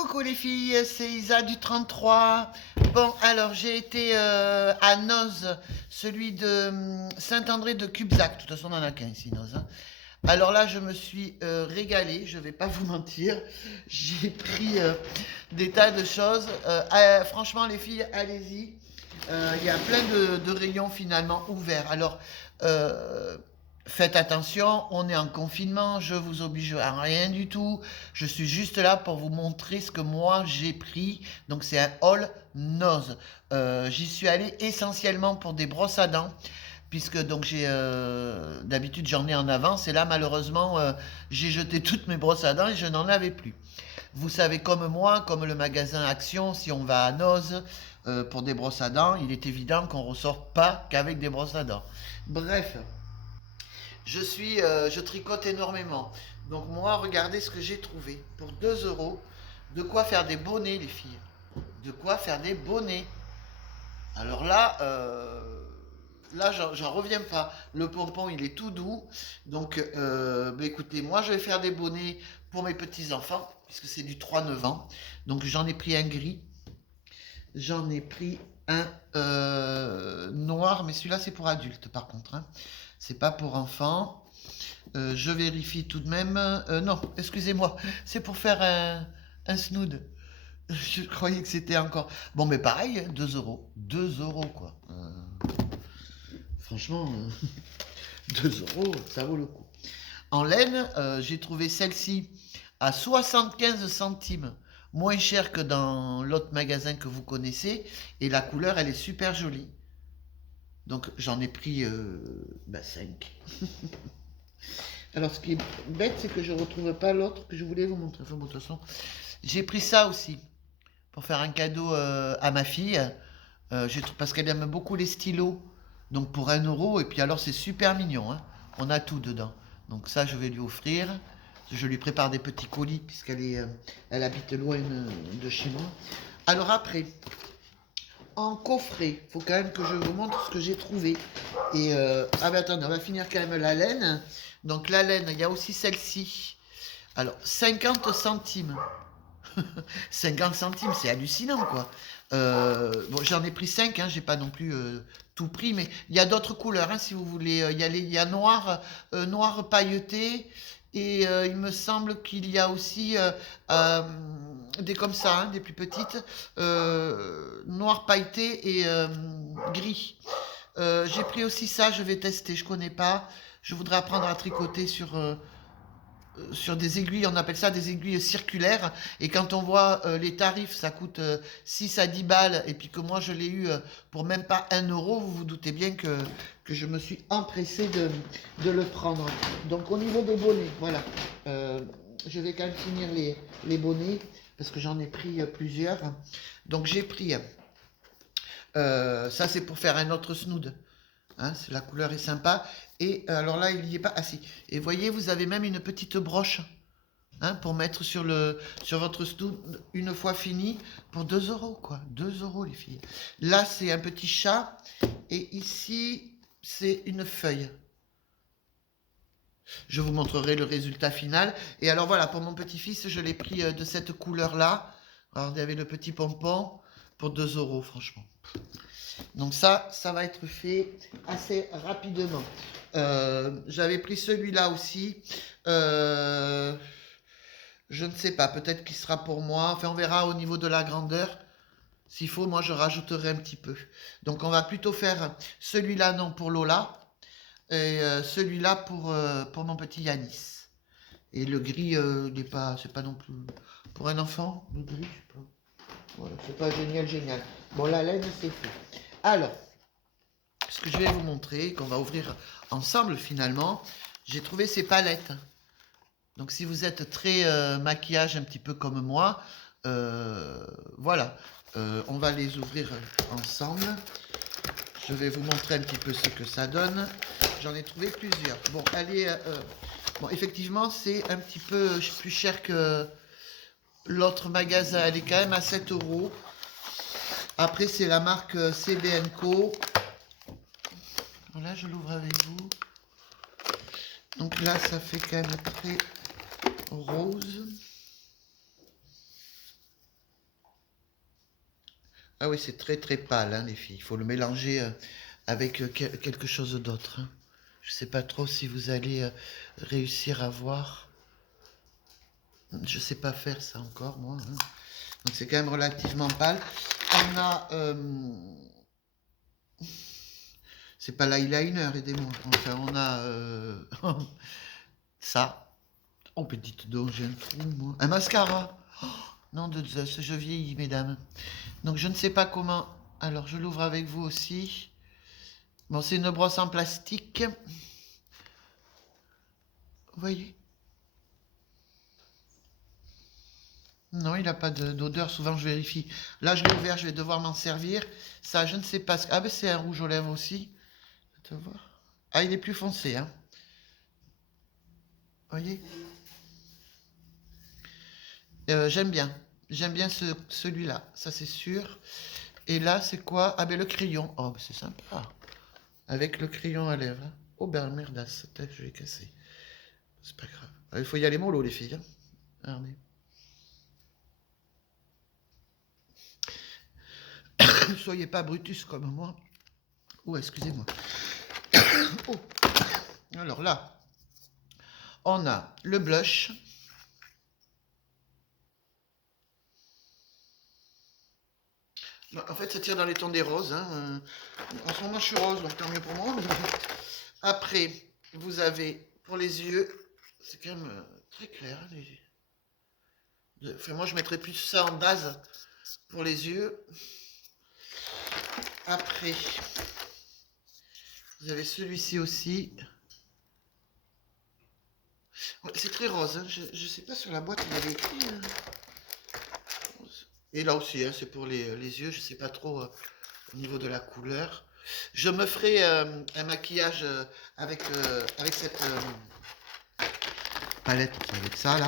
Coucou les filles, c'est Isa du 33. Bon, alors j'ai été à Noz, celui de Saint-André de Cubzac. De toute façon, on en a qu'un ici, Noz, hein. Alors là, je me suis régalée, je vais pas vous mentir. J'ai pris des tas de choses. Franchement, les filles, allez-y. Il y a plein de rayons finalement ouverts. Alors, euh, faites attention, on est en confinement, je vous oblige à rien du tout. Je suis juste là pour vous montrer ce que moi j'ai pris. Donc c'est un haul nose. J'y suis allée essentiellement pour des brosses à dents. Puisque donc j'ai d'habitude j'en ai en avance et là malheureusement j'ai jeté toutes mes brosses à dents et je n'en avais plus. Vous savez comme moi, comme le magasin Action, si on va à Noz pour des brosses à dents, il est évident qu'on ressort pas qu'avec des brosses à dents. Bref, je tricote énormément. Donc moi, regardez ce que j'ai trouvé. Pour 2 euros, de quoi faire des bonnets, les filles. De quoi faire des bonnets. Alors là, j'en reviens pas. Le pompon, il est tout doux. Donc, bah, écoutez, moi, je vais faire des bonnets pour mes petits-enfants, puisque c'est du 3-9 ans. Donc, j'en ai pris un gris. J'en ai pris un noir, mais celui-là, c'est pour adultes, par contre, hein. C'est pas pour enfants. Je vérifie tout de même. Non, excusez-moi, c'est pour faire un snood. Je croyais que c'était encore. Bon, mais pareil, 2 euros. 2 euros, quoi. Franchement, 2 euros, ça vaut le coup. En laine, j'ai trouvé celle-ci à 75 centimes, moins cher que dans l'autre magasin que vous connaissez. Et la couleur, elle est super jolie. Donc, j'en ai pris 5. Alors, ce qui est bête, c'est que je ne retrouve pas l'autre que je voulais vous montrer. Enfin, bon, de toute façon, j'ai pris ça aussi pour faire un cadeau à ma fille. Parce qu'elle aime beaucoup les stylos. Donc pour 1 euro, et puis alors c'est super mignon, hein. On a tout dedans. Donc ça, je vais lui offrir. Je lui prépare des petits colis, elle habite loin de chez moi. Alors après, en coffret, il faut quand même que je vous montre ce que j'ai trouvé. Et ah ben attendez, on va finir quand même la laine. Donc la laine, il y a aussi celle-ci. Alors, 50 centimes. 50 centimes, c'est hallucinant, quoi. Bon, j'en ai pris 5, hein, j'ai pas non plus tout pris, mais il y a d'autres couleurs, hein, si vous voulez. Il y a noir, noir pailleté, et il me semble qu'il y a aussi des comme ça, hein, des plus petites, noir pailleté et gris. J'ai pris aussi ça, je vais tester, je connais pas. Je voudrais apprendre à tricoter sur des aiguilles, on appelle ça des aiguilles circulaires. Et quand on voit les tarifs, ça coûte 6 à 10 balles, et puis que moi je l'ai eu pour même pas 1 euro, vous vous doutez bien que je me suis empressé de le prendre. Donc au niveau des bonnets, voilà. Je vais quand même finir les bonnets, parce que j'en ai pris plusieurs. Donc j'ai pris, ça c'est pour faire un autre snood. Hein, la couleur est sympa. Et alors là, il n'y est pas assis. Et voyez, vous avez même une petite broche, hein, pour mettre sur votre stool une fois fini pour 2 euros, quoi. 2 euros, les filles. Là, c'est un petit chat. Et ici, c'est une feuille. Je vous montrerai le résultat final. Et alors voilà, pour mon petit-fils, je l'ai pris de cette couleur-là. Alors, il y avait le petit pompon pour 2 euros, franchement. Donc ça va être fait assez rapidement. J'avais pris celui-là aussi. Je ne sais pas, peut-être qu'il sera pour moi. Enfin, on verra au niveau de la grandeur. S'il faut, moi, je rajouterai un petit peu. Donc, on va plutôt faire celui-là, non, pour Lola. Et celui-là pour mon petit Yanis. Et le gris, c'est pas non plus... Pour un enfant, le gris, je sais pas. Voilà, c'est pas génial, génial. Bon, la laine, c'est fait. Alors, ce que je vais vous montrer, qu'on va ouvrir ensemble finalement, j'ai trouvé ces palettes. Donc si vous êtes très maquillage un petit peu comme moi, voilà, on va les ouvrir ensemble. Je vais vous montrer un petit peu ce que ça donne. J'en ai trouvé plusieurs. Bon, bon, effectivement, c'est un petit peu plus cher que l'autre magasin. Elle est quand même à 7 euros. Après, c'est la marque CB & Co. Voilà, je l'ouvre avec vous. Donc là, ça fait quand même très rose. Ah oui, c'est très très pâle, hein, les filles. Il faut le mélanger avec quelque chose d'autre, hein. Je sais pas trop si vous allez réussir à voir. Je sais pas faire ça encore, moi, hein. Donc c'est quand même relativement pâle. On a... c'est pas l'eyeliner, aidez-moi. Enfin, on a ça. Oh, petite donc, j'ai un trou, moi. Un mascara. Oh, non de Zeus, je vieillis, mesdames. Donc je ne sais pas comment... Alors, je l'ouvre avec vous aussi. Bon, c'est une brosse en plastique. Vous voyez? Non, il n'a pas d'odeur. Souvent, je vérifie. Là, je l'ai ouvert, je vais devoir m'en servir. Ça, je ne sais pas. Ah, ben, c'est un rouge aux lèvres aussi. Tu vas voir. Ah, il est plus foncé, hein. Vous voyez? J'aime bien. J'aime bien celui-là. Ça, c'est sûr. Et là, c'est quoi? Ah, ben, le crayon. Oh, ben, c'est sympa. Avec le crayon à lèvres, hein. Oh, ben, merdasse. Peut-être que je l'ai cassé. C'est pas grave. Ah, il faut y aller mollo, les filles, hein. Regardez. Ne soyez pas Brutus comme moi. Oh, excusez-moi. Oh. Alors là, on a le blush. En fait, ça tire dans les tons des roses, hein. En ce moment, je suis rose, donc tant mieux pour moi. Après, vous avez pour les yeux, c'est quand même très clair, hein, enfin, moi, je mettrais plus ça en base pour les yeux. Après, vous avez celui-ci aussi. Ouais, c'est très rose, hein. Je ne sais pas sur la boîte, il y avait écrit. Et là aussi, hein, c'est pour les yeux, je ne sais pas trop au niveau de la couleur. Je me ferai un maquillage avec cette palette, avec ça là.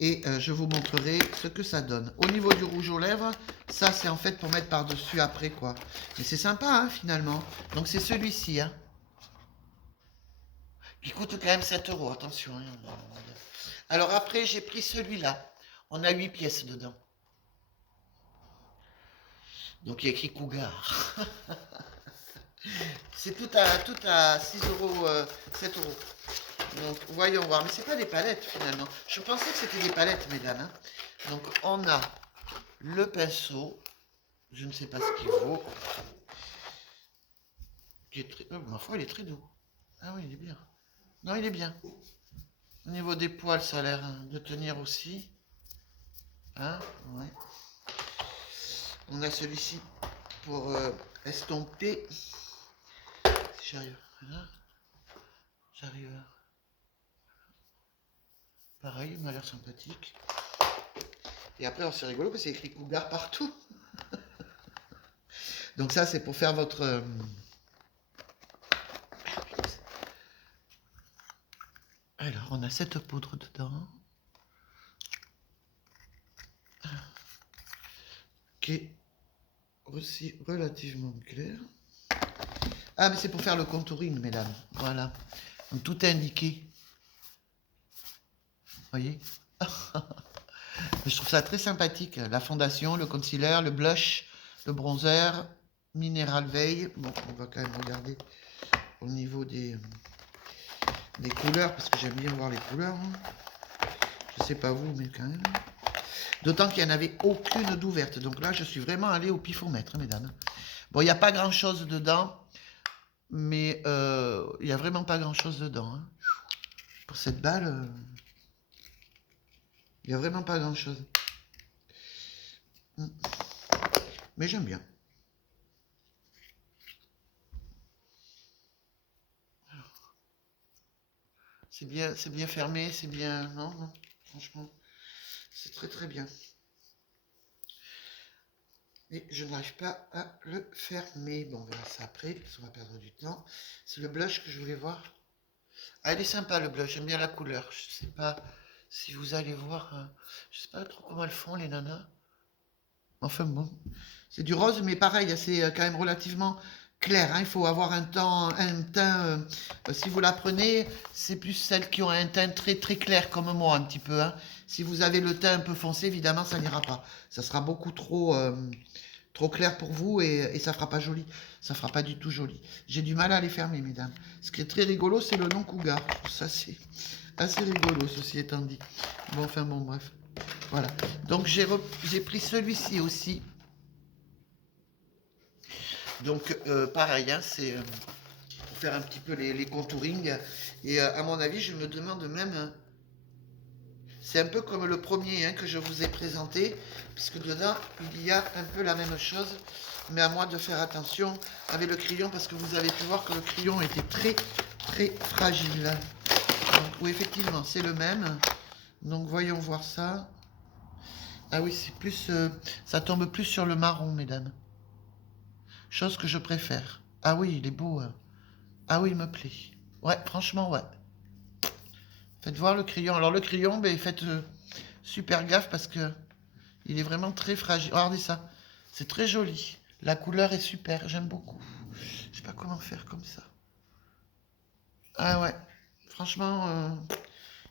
Et je vous montrerai ce que ça donne. Au niveau du rouge aux lèvres, ça c'est en fait pour mettre par-dessus après quoi. Mais c'est sympa hein, finalement. Donc c'est celui-ci. Hein, qui coûte quand même 7 euros, attention. Hein. Alors après j'ai pris celui-là. On a 8 pièces dedans. Donc il y a écrit Cougar. C'est tout à 6 euros, 7 euros. Donc voyons voir. Mais c'est pas des palettes finalement. Je pensais que c'était des palettes, mesdames. Hein. Donc on a le pinceau. Je ne sais pas ce qu'il vaut. Qui est très... oh, ma foi, il est très doux. Ah oui, il est bien. Non, il est bien. Au niveau des poils, ça a l'air de tenir aussi. Hein, ouais. On a celui-ci pour estomper. Si j'arrive. Voilà. J'arrive. Pareil, il m'a l'air sympathique. Et après, c'est rigolo parce qu'il y a écrit Cougar partout. Donc ça, c'est pour faire votre... Alors, on a cette poudre dedans. Qui est aussi relativement clair. Ah, mais c'est pour faire le contouring, mesdames. Voilà. Donc, tout est indiqué. Vous voyez? Je trouve ça très sympathique. La fondation, le concealer, le blush, le bronzer, Mineral Veil. Bon, on va quand même regarder au niveau des couleurs, parce que j'aime bien voir les couleurs. Je sais pas vous, mais quand même. D'autant qu'il n'y en avait aucune d'ouverte. Donc là, je suis vraiment allé au pifomètre, mesdames. Bon, il n'y a pas grand-chose dedans. Mais il n'y a vraiment pas grand-chose dedans. Hein. Pour cette balle, il n'y a vraiment pas grand-chose. Mais j'aime bien. C'est bien fermé, c'est bien... Non, non, franchement, c'est très très bien. Et je n'arrive pas à le fermer. Bon, on verra ça après, parce qu'on va perdre du temps. C'est le blush que je voulais voir. Ah, il est sympa le blush, j'aime bien la couleur. Je sais pas si vous allez voir... je sais pas trop comment elles font les nanas. Enfin bon, c'est du rose, mais pareil, c'est quand même relativement clair. Hein. Il faut avoir un teint, si vous la prenez, c'est plus celles qui ont un teint très très clair comme moi un petit peu. Hein. Si vous avez le teint un peu foncé, évidemment, ça n'ira pas. Ça sera beaucoup trop, Trop clair pour vous et ça fera pas joli. Ça fera pas du tout joli. J'ai du mal à les fermer, mesdames. Ce qui est très rigolo, c'est le nom Cougar. Ça, c'est assez rigolo, ceci étant dit. Bon, enfin bon, bref. Voilà. Donc, j'ai pris celui-ci aussi. Donc, pareil, hein, c'est pour faire un petit peu les contourings. Et à mon avis, je me demande même... c'est un peu comme le premier hein, que je vous ai présenté, puisque dedans, il y a un peu la même chose. Mais à moi de faire attention avec le crayon, parce que vous avez pu voir que le crayon était très, très fragile. Donc, oui, effectivement, c'est le même. Donc, voyons voir ça. Ah oui, c'est plus... ça tombe plus sur le marron, mesdames. Chose que je préfère. Ah oui, il est beau. Hein. Ah oui, il me plaît. Ouais, franchement, ouais. Faites voir le crayon. Alors, le crayon, ben, faites super gaffe parce que il est vraiment très fragile. Regardez ça. C'est très joli. La couleur est super. J'aime beaucoup. Je sais pas comment faire comme ça. Ah ouais. Franchement,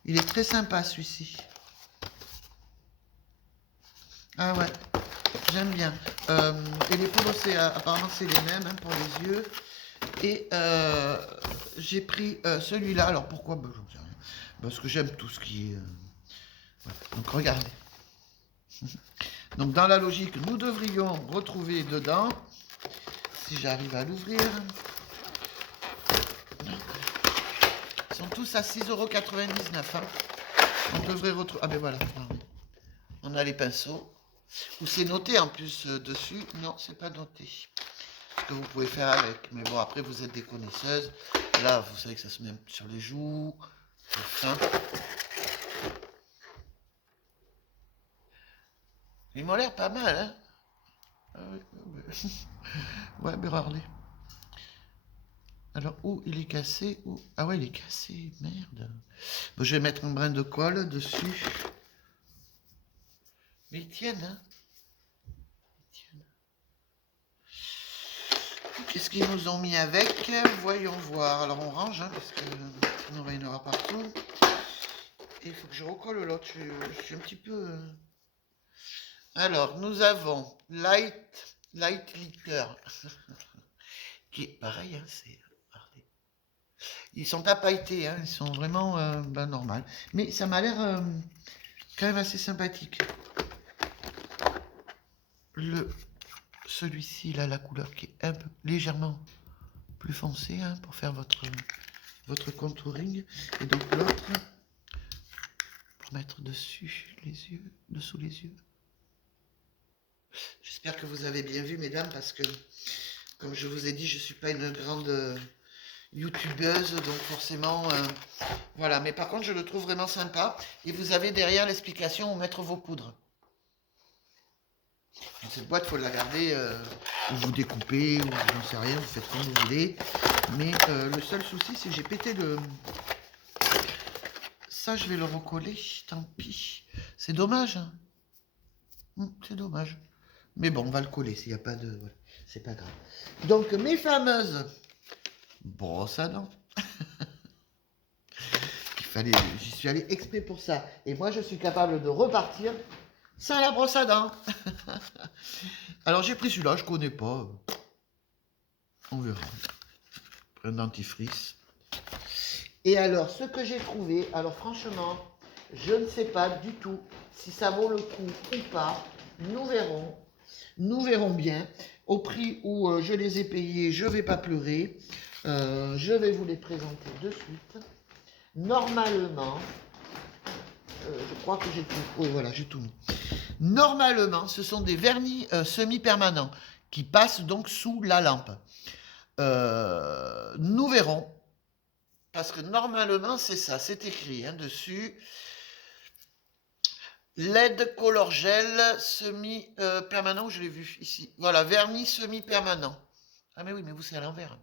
il est très sympa celui-ci. Ah ouais. J'aime bien. Et les poudres, apparemment, c'est les mêmes hein, pour les yeux. Et j'ai pris celui-là. Alors pourquoi ben, j'en sais rien. Parce que j'aime tout ce qui est... voilà. Donc regardez. Donc dans la logique, nous devrions retrouver dedans, si j'arrive à l'ouvrir, ils sont tous à 6,99 €. Hein. On devrait retrouver... Ah ben voilà, on a les pinceaux. Ou c'est noté en plus dessus. Non, c'est pas noté. Ce que vous pouvez faire avec. Mais bon, après, vous êtes des connaisseuses. Là, vous savez que ça se met sur les joues. C'est fin. Ils m'ont l'air pas mal, hein. Ah oui, ouais, mais regardez. Alors, où il est cassé, où... Ah ouais, il est cassé, merde. Bon, je vais mettre un brin de colle dessus. Mais ils tiennent, hein. Ils tiennent. Qu'est-ce qu'ils nous ont mis avec? Voyons voir. Alors, on range, hein, parce que sinon, il y en aura partout. Et il faut que je recolle l'autre. Je suis un petit peu... Alors, nous avons Light Liquor. Qui est pareil, hein, c'est... Ils sont pas pailletés, hein, ils sont vraiment ben, normal. Mais ça m'a l'air quand même assez sympathique. Celui-ci, là, la couleur qui est un peu légèrement plus foncée hein, pour faire votre contouring. Et donc l'autre, pour mettre dessus les yeux, dessous les yeux. J'espère que vous avez bien vu, mesdames, parce que, comme je vous ai dit, je ne suis pas une grande youtubeuse, donc forcément, voilà. Mais par contre, je le trouve vraiment sympa. Et vous avez derrière l'explication où mettre vos poudres. Dans cette boîte, il faut la garder, ou vous découpez, ou j'en sais rien, vous faites comme vous voulez. Mais le seul souci, c'est que j'ai pété le... Ça, je vais le recoller, tant pis. C'est dommage. Hein. C'est dommage. Mais bon, on va le coller s'il n'y a pas de... Voilà. C'est pas grave. Donc, mes fameuses brosses à dents. J'y suis allé exprès pour ça. Et moi, je suis capable de repartir sans la brosse à dents. Alors, j'ai pris celui-là, je connais pas. On verra. Un dentifrice. Et alors, ce que j'ai trouvé, alors franchement, je ne sais pas du tout si ça vaut le coup ou pas. Nous verrons. Nous verrons bien. Au prix où je les ai payés, je ne vais pas pleurer. Je vais vous les présenter de suite. Normalement, je crois que j'ai tout. Oui, voilà, j'ai tout mis. Normalement, ce sont des vernis semi-permanents qui passent donc sous la lampe. Nous verrons. Parce que normalement, c'est ça. C'est écrit hein, dessus. LED Color Gel semi-permanent, je l'ai vu ici. Voilà, vernis semi-permanent. Ah mais oui, mais vous c'est à l'envers.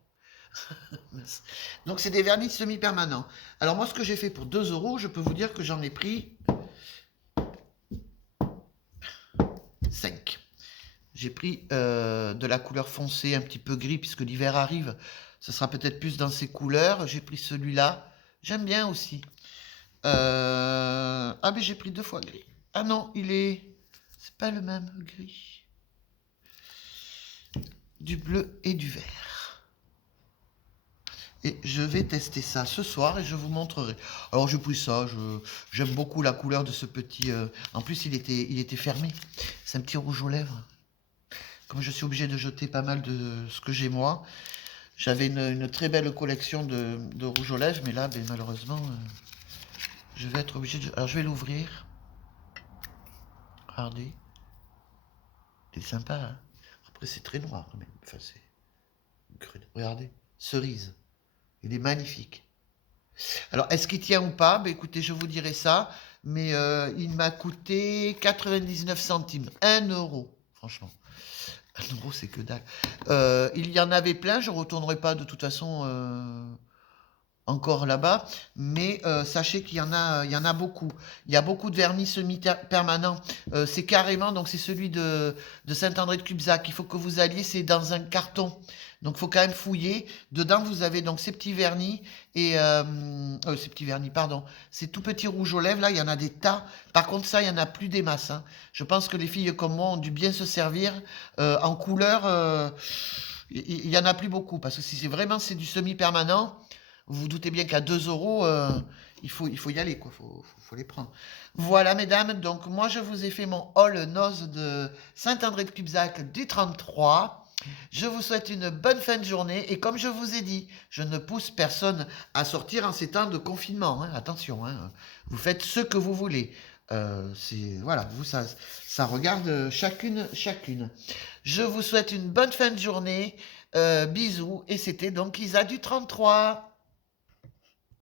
Donc c'est des vernis semi-permanents. Alors moi ce que j'ai fait pour 2 €, je peux vous dire que j'en ai pris 5. J'ai pris de la couleur foncée, un petit peu gris, puisque l'hiver arrive. Ce sera peut-être plus dans ces couleurs. J'ai pris celui-là. J'aime bien aussi. Ah mais j'ai pris 2 fois gris. Ah non, c'est pas le même gris. du bleu et du vert. Et je vais tester ça ce soir et je vous montrerai. Alors j'ai pris ça, j'aime beaucoup la couleur de ce petit... En plus il était fermé. C'est un petit rouge aux lèvres. Comme je suis obligé de jeter pas mal de ce que j'ai moi, j'avais une très belle collection de rouge aux lèvres, mais là ben, malheureusement je vais être obligé de... Alors je vais l'ouvrir. Regardez. C'est sympa, hein. Après c'est très noir, mais enfin c'est... Regardez, cerise. Il est magnifique. Alors, est-ce qu'il tient ou pas? Ben, écoutez, je vous dirai ça. Mais il m'a coûté 99 centimes. 1 euro, franchement. 1 euro, c'est que dalle. Il y en avait plein. Je ne retournerai pas de toute façon encore là-bas. Mais sachez il y en a beaucoup. Il y a beaucoup de vernis semi-permanent. C'est carrément, donc c'est celui de Saint-André de Cubzac. Il faut que vous alliez, c'est dans un carton. Donc il faut quand même fouiller. Dedans, vous avez donc ces petits vernis et ces petits vernis, pardon. Ces tout petits rouges aux lèvres, là, il y en a des tas. Par contre, ça, il y en a plus des masses, hein. Je pense que les filles comme moi ont dû bien se servir. En couleur, il y en a plus beaucoup. Parce que si c'est vraiment c'est du semi-permanent, vous vous doutez bien qu'à 2 euros, il faut y aller, quoi. Faut les prendre. Voilà, mesdames. Donc, moi, je vous ai fait mon haul noz de Saint-André de Cubzac du 33. Je vous souhaite une bonne fin de journée. Et comme je vous ai dit, je ne pousse personne à sortir en ces temps de confinement, hein. Attention, hein. Vous faites ce que vous voulez. Voilà, vous, ça regarde chacune. Je vous souhaite une bonne fin de journée. Bisous. Et c'était donc Isa du 33.